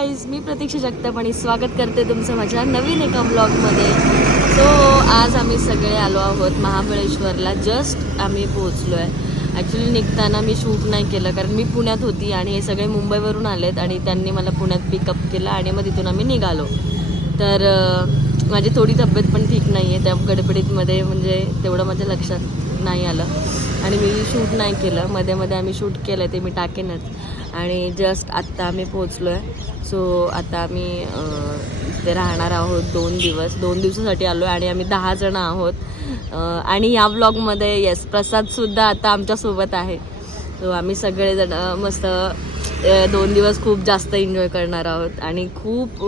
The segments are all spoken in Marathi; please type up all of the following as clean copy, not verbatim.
गाईज, मी प्रतीक्षा जगताप आणि स्वागत करते तुमचं माझ्या नवीन एका ब्लॉगमध्ये. सो आज आम्ही सगळे आलो आहोत महाबळेश्वरला. जस्ट आम्ही पोहोचलो आहे. ॲक्च्युली निघताना मी शूट नाही केलं कारण मी पुण्यात होती आणि हे सगळे मुंबईवरून आलेत आणि त्यांनी मला पुण्यात पिकअप केलं आणि मग तिथून आम्ही निघालो. तर माझी थोडी तब्येत पण ठीक नाही आहे, त्या गडबडीतमध्ये म्हणजे तेवढं माझ्या लक्षात नाही आलं आणि मी शूट नाही केलं. मध्ये मध्ये आम्ही शूट केलं ते मी टाकेनच. आणि जस्ट आत्ता आम्ही पोचलो आहे. सो आता आम्ही इथे राहणार आहोत 2 दिवसासाठी आलो आहे आणि आम्ही 10 जण आहोत. आणि या व्लॉगमध्ये येस प्रसादसुद्धा आता आमच्यासोबत आहे. सो आम्ही सगळेजण मस्त 2 दिवस खूप जास्त एन्जॉय करणार आहोत. आणि खूप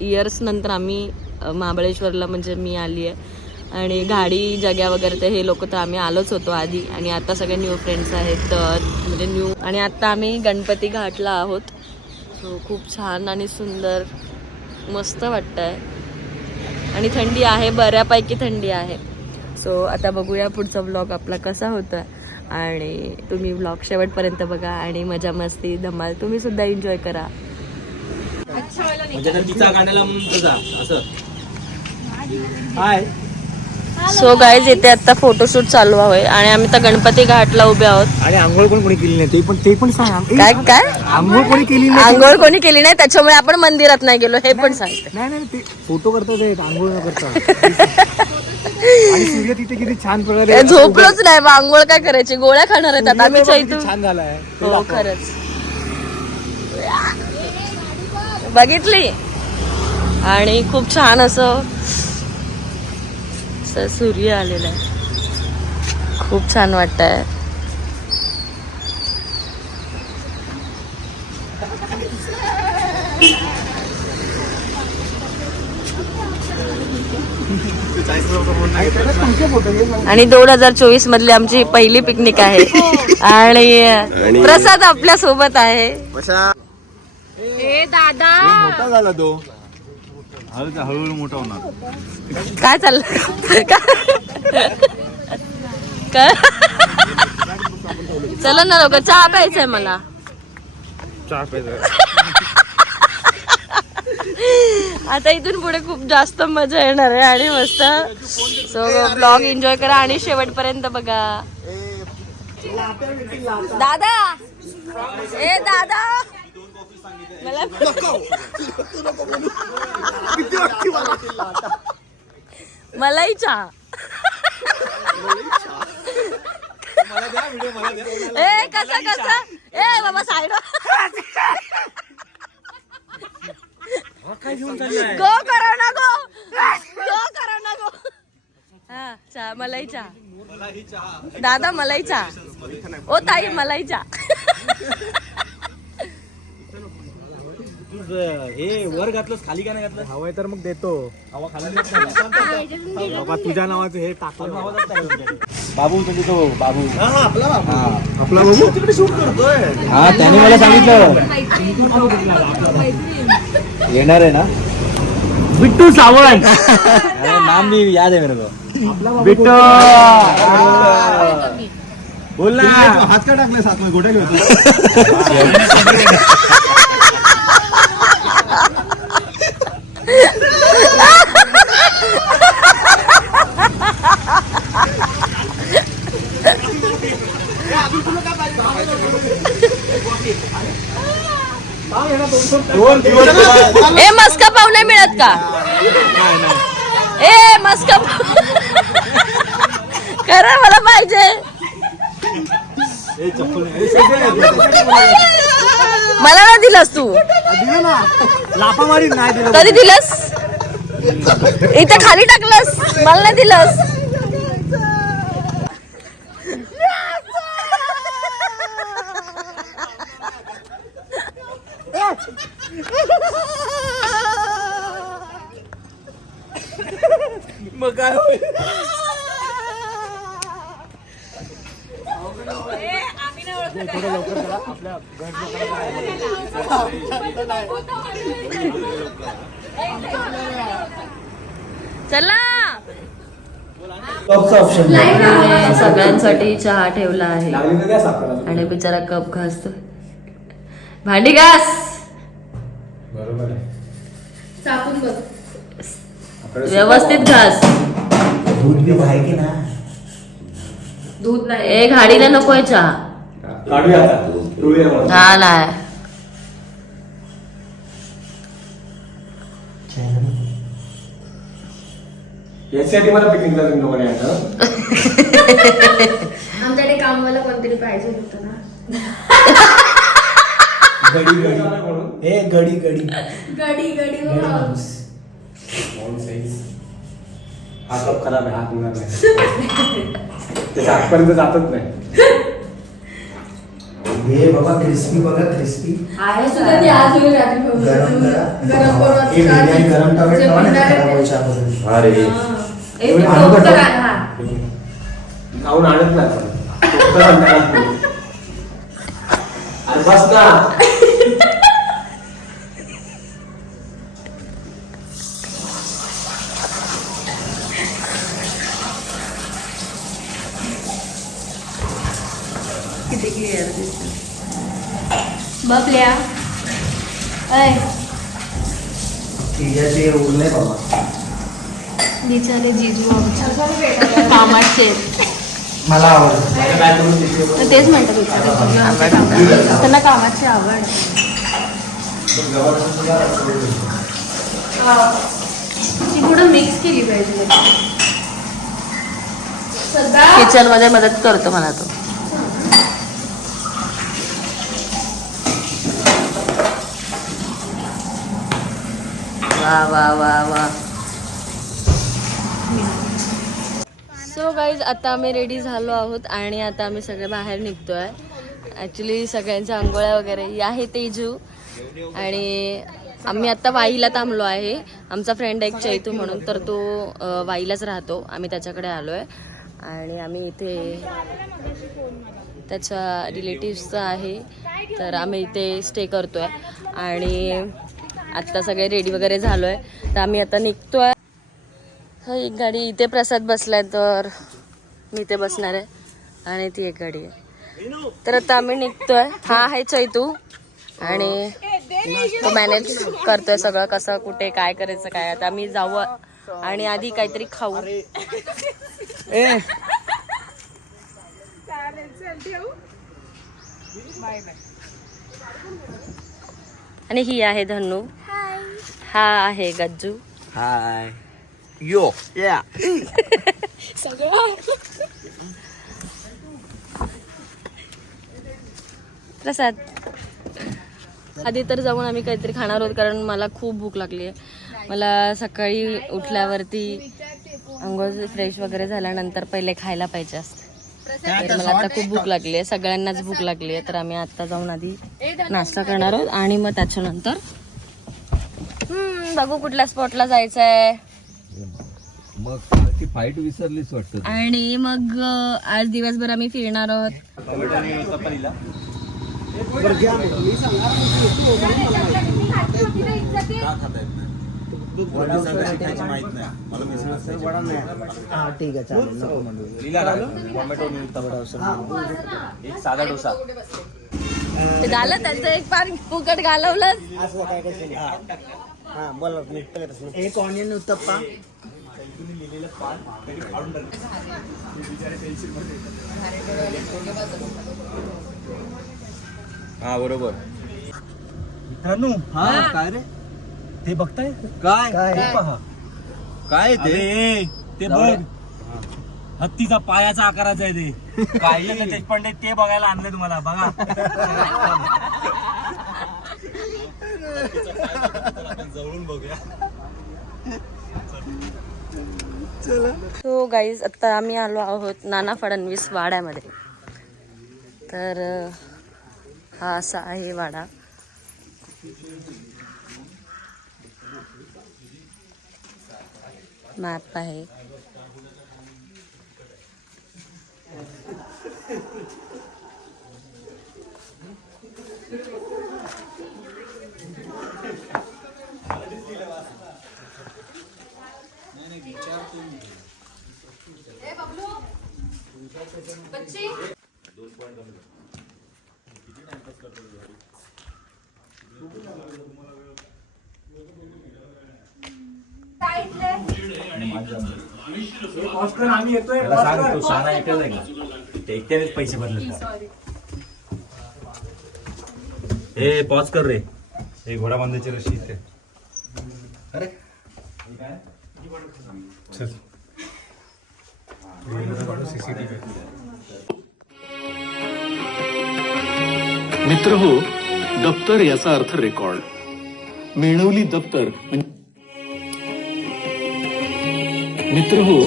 इयर्स नंतर आम्ही महाबळेश्वरला म्हणजे मी आली आहे. आणि गाडी जग्या वगैरे ते हे लोक तर आम्ही आलोच होतो आधी आणि आता सगळे न्यू फ्रेंड्स आहेत तर म्हणजे न्यू. आणि आता आम्ही गणपती घाटला आहोत. सो खूप छान आणि सुंदर मस्त वाटतं आहे आणि थंडी आहे, बऱ्यापैकी थंडी आहे. सो आता बघूया पुढचा व्लॉग आपला कसा होता आणि तुम्ही व्लॉग शेवटपर्यंत बघा आणि मजा मस्ती धमाल तुम्ही सुद्धा एन्जॉय करा. सो गाईज इथे आता फोटोशूट चालू आहे आणि आम्ही तर गणपती घाटला उभे आहोत. आणि आंघोळ कोणी केली नाही ते पण सांग. काय आंघोळ कोणी केली नाही? आंघोळ कोणी केली नाही त्याच्यामुळे आपण मंदिरात नाही गेलो हे पण सांगते. नाही ते फोटो करतात आंघोळ न करता. आणि सूर्य तिथे किती छान प्रकारे झोपलोच नाही मग आंघोळ काय करायची, गोळ्या खाणार आहेत आता आम्ही इथून. छान झालाय हो खरंच बघितली आणि खूप छान असं सूर्य आलेला आहे, खूप छान वाटतंय. आणि 2024 मधली आमची पहिली पिकनिक आहे आणि प्रसाद आपल्या सोबत आहे. ए दादा मोठा झाला तो, हळूहळू मोठा होणार. काय चाललंय काय? चला ना लोक, चहा प्यायचंय मला. चहा प्यायचा आता इथून पुढे खूप जास्त मजा येणार आहे आणि मस्त. सो ब्लॉग एन्जॉय करा आणि शेवटपर्यंत बघा. दादा ए दादा मला मलाही चहा. ए कसा कसा ए बाबा साईड गो करा ना गो करा ना गो. हा चहा, मलाही चहा. दादा मलाही चहा. ओ ताई मलाही चहा. हे वर घातलंस खाली का नाही घातलं? हवंय तर मग देतो. हवा खाली बाबा तुझ्या नावाचं हे टाकलं. बाबू म्हणजे तो बाबू आपला बाबू तिकडे शूट करतोय. हा त्याने मला सांगितलं येणार आहे ना. बिट्टू सावंत नाम भी याद है मेरे को. बिट्टू बोल ना. हात का टाकले साथ में गोट्या घेतो. ए मस्का पाव नाही मिळत का? ए मस्का करा मला पाहिजे. मला नाही दिलंस तू. दिलं ना लापा मारी नाही दिलं. कधी दिलंस? इथे खाली टाकलंस, मला नाही दिलंस. मग काय होईल? थोडं लवकर करा आपल्या चला. सगळ्यांसाठी चहा ठेवला आहे आणि बिचारा कप घासतो. भांडी घास. बरोबर आहे. चापून बघ. व्यवस्थित घास. दूध बीध आहे की ना? दूध नाही. ए घाडीला नकोय चहा. काढूया आता. पिळूया मग. हा नाही. यासाठी मला पिकनिकला तुम्ही लोकांनी आणलं. आमच्याकडे कामवाला कोणतरी पाहिजे होतं ना. गडी गडी हे गडी गडी गडी गडी माणूस. हा कप खराब आहे, हात होणार नाही. ते आतपर्यंत जातच नाही. हे बाबा क्रिस्पी बघा क्रिस्पी आहे सुद्धा ती आज वगैरे रात्री घेऊन गरम करा. गरम करून हे बिर्याणी गरम टमाटर जे खावा ना, पिंडारे खराब ते- व्हायच्या अगोदर. अरे ए, ते टोपचं काय? हा. खाऊन आणत नाही आपण. फक्त आणतात. अरे बस ना. किती क्लिअर दिसतं. बबल्या. ऐ, तिच्याचे उरले बाबा. बिचारे जिजू आमच्या असं भेटायला. कामाचे. मला आवडतं. तर तेच म्हणतात त्यांना कामाची आवड. ती पुढं मिक्स केली पाहिजे. सध्या किचन मध्ये मदत करतो मला तो. वा वा वा वा. सो गाईज आता आम्ही रेडी झालो आहोत आणि आता आम्ही सगळे बाहेर निघतोय. ॲक्च्युली सगळ्यांच्या आंघोळ्या वगैरे ही आहे तेजू आणि आम्ही आता वाईला थांबलो आहे. आमचा फ्रेंड एक चैतू म्हणून, तर तो वाईलाच राहतो. आम्ही त्याच्याकडे आलो आहे आणि आम्ही इथे त्याच्या रिलेटिव्सचं आहे, तर आम्ही इथे स्टे करतोय आणि आत्ता सगळे रेडी वगैरे झालो आहे, तर आम्ही आता निघतोय. एक गाडी इथे प्रसाद बसलाय, तर मी इथे बसणार आहे आणि ती एक गाडी आहे. तर आता आम्ही निघतोय. हा आहे चैतू आणि तो मॅनेज करतोय सगळं, कसं कुठे काय करायचं काय. आता आम्ही जाऊ आणि आधी काहीतरी खाऊ. आणि ही आहे धन्नू. हा आहे गज्जू. हाय यो या प्रसाद. आधी तर जाऊन आम्ही काहीतरी खाणार आहोत, कारण मला खूप भूक लागली आहे. मला सकाळी उठल्यावरती अंघोळ फ्रेश वगैरे झाल्यानंतर पहिले खायला पाहिजे असते. तर मला आता खूप भूक लागली आहे, सगळ्यांनाच भूक लागली आहे. तर आम्ही आता जाऊन आधी नाश्ता करणार आहोत आणि मग त्याच्यानंतर बघू कुठल्या स्पॉटला जायचं आहे. मग ती फाईट विसरलीच वाटतं. आणि मग आज दिवसभर आम्ही फिरणार आहोत. हा ठीक आहे चालेल नको एक साधा डोसा. ते झालं त्यांचं एक पान फुकट घालवलं. एक ऑनियन उत्तप्पा. हा बरोबर. मित्रांनो, हा काय रे ते बघताय काय काय? ते पहा. काय ते ते बघ, हत्तीचा पायाचा आकाराचा आहे ते. काही देशपांडे ते बघायला आणलं तुम्हाला. बघा. जवळून बघूया. सो गाईज आता आम्ही आलो आहोत नाना फडणवीस वाड्यामध्ये. तर हा असा आहे वाडा. मॅप आहे. आम्ही येतोय सांग तो सारा एकच आहे का ते एकट्यानेच पैसे भरले हे पॉज कर रे हे घोडा बांधायची रशी इथे अरे चल मित्र हो दप्तर याचा अर्थ रेकॉर्ड. मिळवली दप्तर मित्र हो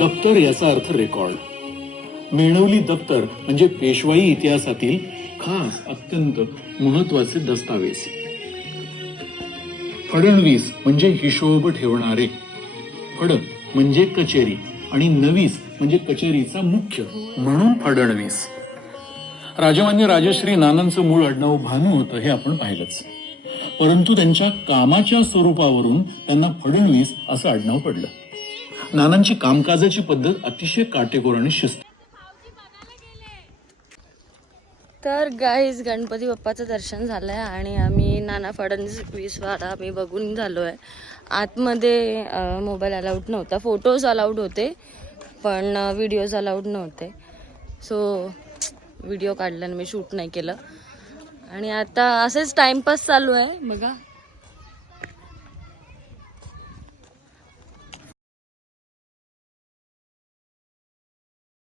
दप्तर याचा अर्थ रेकॉर्ड. मिळवली दप्तर म्हणजे पेशवाई इतिहासातील खास अत्यंत महत्वाचे दस्तावेज. फडणवीस म्हणजे हिशोब ठेवणारे. फडक म्हणजे कचेरी आणि नवीस म्हणजे कचेरीचा मुख्य म्हणून फडणवीस. राजमान्य राजश्री नानांचं मूळ आडनाव भानू होतं हे आपण पाहिलंच, परंतु त्यांच्या कामाच्या स्वरूपावरून त्यांना फडणवीस असं आडनाव पडलं. नानांची कामकाजाची पद्धत अतिशय काटेकोर आणि शिस्त. तर गाईज गणपती बाप्पाचं दर्शन झालं आहे आणि आम्ही नाना फडणवीस वाडा आम्ही बघून झालो आहे. आतमध्ये मोबाईल अलाउड नव्हता, फोटोज अलाउड होते पण व्हिडिओज अलाउड नव्हते. सो व्हिडिओ काढला आणि मी शूट नाही केलं आणि आता असेच टाइमपास चालू आहे बघा.